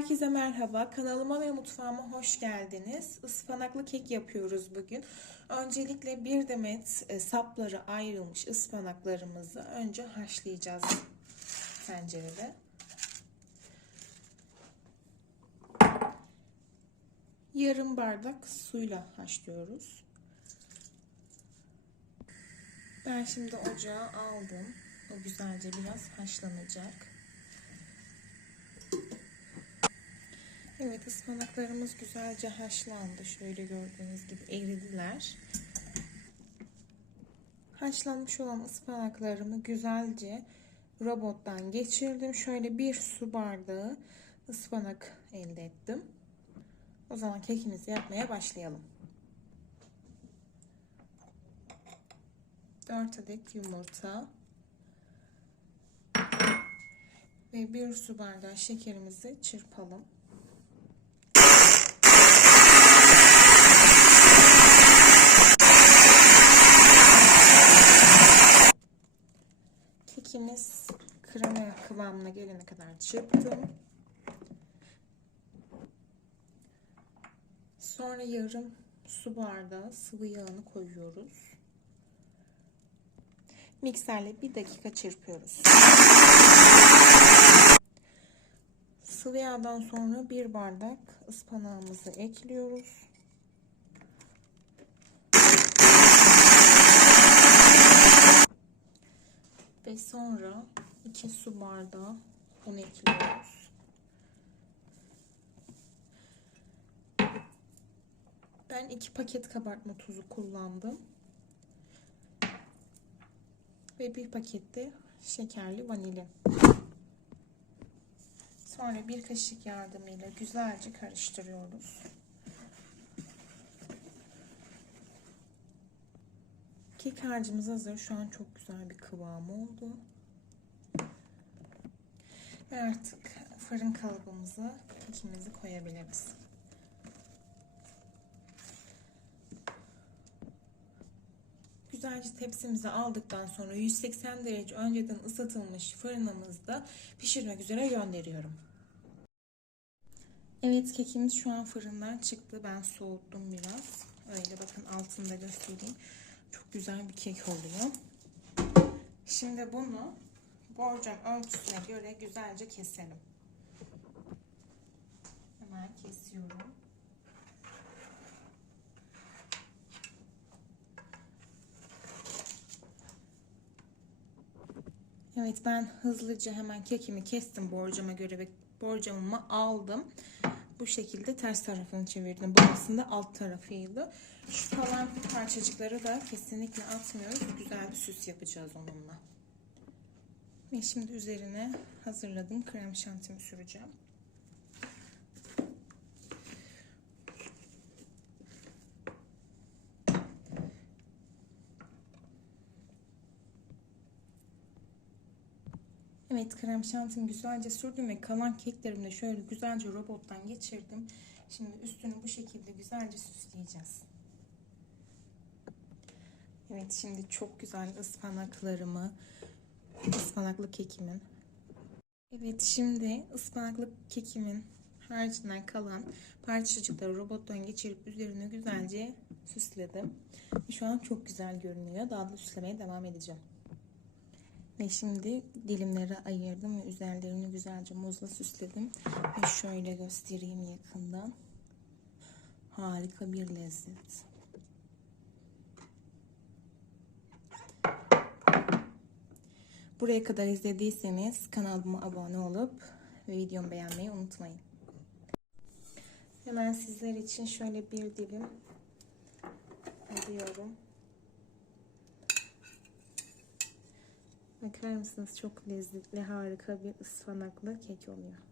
Herkese merhaba. Kanalıma ve mutfağıma hoş geldiniz. Ispanaklı kek yapıyoruz bugün. Öncelikle bir demet e, sapları ayrılmış ıspanaklarımızı önce haşlayacağız tencerede. Yarım bardak suyla haşlıyoruz. Ben şimdi ocağa aldım. O güzelce biraz haşlanacak. Evet ıspanaklarımız güzelce haşlandı. Şöyle gördüğünüz gibi eridiler. Haşlanmış olan ıspanaklarımı güzelce robottan geçirdim. Şöyle bir su bardağı ıspanak elde ettim. O zaman kekimizi yapmaya başlayalım. 4 adet yumurta ve bir su bardağı şekerimizi çırpalım. Kekimiz krema kıvamına gelene kadar çırptım. Sonra yarım su bardağı sıvı yağını koyuyoruz. Mikserle bir dakika çırpıyoruz. Sıvı yağdan sonra bir bardak ıspanağımızı ekliyoruz. Ve sonra 2 su bardağı un ekliyoruz. Ben 2 paket kabartma tuzu kullandım. Ve bir pakette şekerli vanilin. Sonra bir kaşık yardımıyla güzelce karıştırıyoruz. Kek harcımız hazır. Şu an çok güzel bir kıvam oldu. Ve artık fırın kalıbımıza kekimizi koyabiliriz. Güzelce tepsimize aldıktan sonra 180 derece önceden ısıtılmış fırınımızda pişirmek üzere gönderiyorum. Evet kekimiz şu an fırından çıktı. Ben soğuttum biraz. Öyle bakın altında göstereyim. Çok güzel bir kek oluyor. Şimdi bunu borcam ölçüsüne göre güzelce keselim. Hemen kesiyorum. Evet ben hızlıca hemen kekimi kestim borcama göre ve borcamımı aldım. Bu şekilde ters tarafını çevirdim. Bu aslında alt tarafıydı. Şu kalan parçacıkları da kesinlikle atmıyoruz. Güzel bir süs yapacağız onunla. Ve şimdi üzerine hazırladığım krem şantimi süreceğim. Evet krem şantimi güzelce sürdüm ve kalan keklerimi şöyle güzelce robottan geçirdim. Şimdi üstünü bu şekilde güzelce süsleyeceğiz. Evet şimdi çok güzel ıspanaklarımı, ıspanaklı kekimin. Evet şimdi ıspanaklı kekimin haricinden kalan parçacıkları robottan geçirip üzerine güzelce süsledim. Şu an çok güzel görünüyor. Daha da süslemeye devam edeceğim. Ve şimdi dilimlere ayırdım ve üzerlerini güzelce muzla süsledim. Ve şöyle göstereyim yakından. Harika bir lezzet. Buraya kadar izlediyseniz kanalıma abone olup ve videomu beğenmeyi unutmayın. Hemen sizler için şöyle bir dilim alıyorum. Bakar mısınız? Çok lezzetli, harika bir ıspanaklı kek oluyor.